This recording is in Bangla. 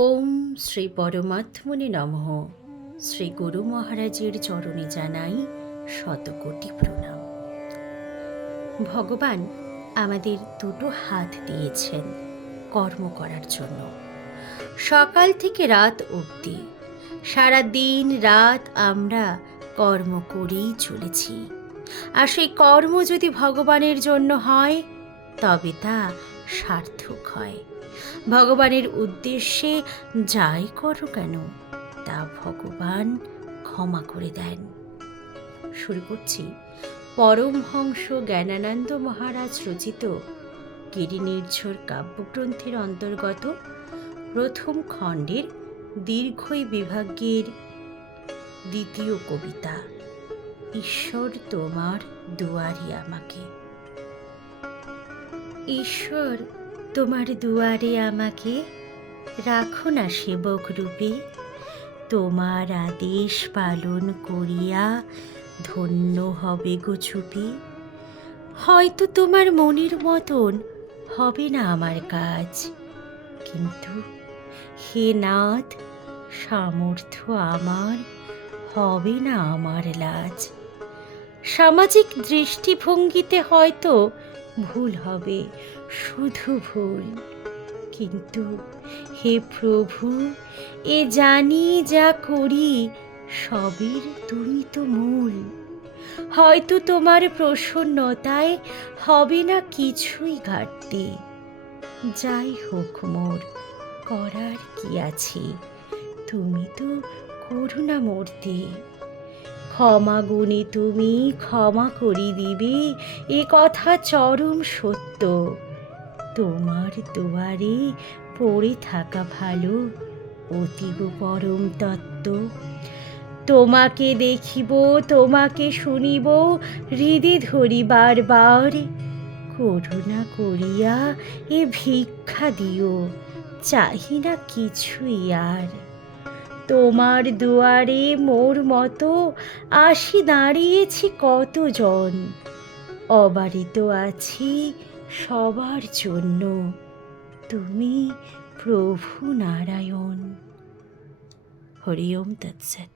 ওম শ্রী পরমাত্মনে নমঃ। শ্রী গুরু মহারাজের চরণে জানাই শতকোটি প্রণাম। ভগবান আমাদের দুটো হাত দিয়েছেন কর্ম করার জন্য। সকাল থেকে রাত অবধি সারা দিন রাত আমরা কর্ম করেই চলেছি। আর সেই কর্ম যদি ভগবানের জন্য হয় তবে তা সার্থক হয়। ভগবানের উদ্দেশ্যে যাই করো কেন তা ভগবান ক্ষমা করে দেন। শুরু করছি পরমহংস জ্ঞানানন্দ মহারাজ রচিত গিরিনির্ঝর কাব্যগ্রন্থের অন্তর্গত প্রথম খণ্ডের দীর্ঘই বিভাগের দ্বিতীয় কবিতা, ঈশ্বর তোমার দুয়ারে আমাকে। ঈশ্বর তোমার দুয়ারে আমাকে রাখো না সেবক রূপে, তোমার আদেশ পালন করিয়া ধন্য হবে গো চুপি। হয়তো তোমার মনের মতন হবে না আমার কাজ, কিন্তু হে নাথ সামর্থ্য আমার হবে না আমার লাজ। সামাজিক দৃষ্টিভঙ্গিতে হয়তো ভুল হবে, শুধু ভুল, কিন্তু হে প্রভু এ জানি যা করি সবের তুমি তো মূল। হয়তো তোমার প্রসন্নতায় হবে না কিছুই ঘাটতি, যাই হোক মোর করার কি আছে, তুমি তো করুণামূর্তি। ক্ষমা গুণে তুমি ক্ষমা করি দিবে, এ কথা চরম সত্য। তোমার দুয়ারে পড়ে থাকা ভালো অতীব পরম তত্ত্ব। তোমাকে দেখিব তোমাকে শুনিব হৃদে ধরি বারবার, করুণা করিয়া এ ভিক্ষা দিও, চাহি না কিছুই আর। তোমার দুয়ারে মোর মতো আসি দাঁড়িয়েছি কতজন, অবারিত আছি সবার জন্য, তুমি প্রভু নারায়ণ। হরি ওম তৎসৎ।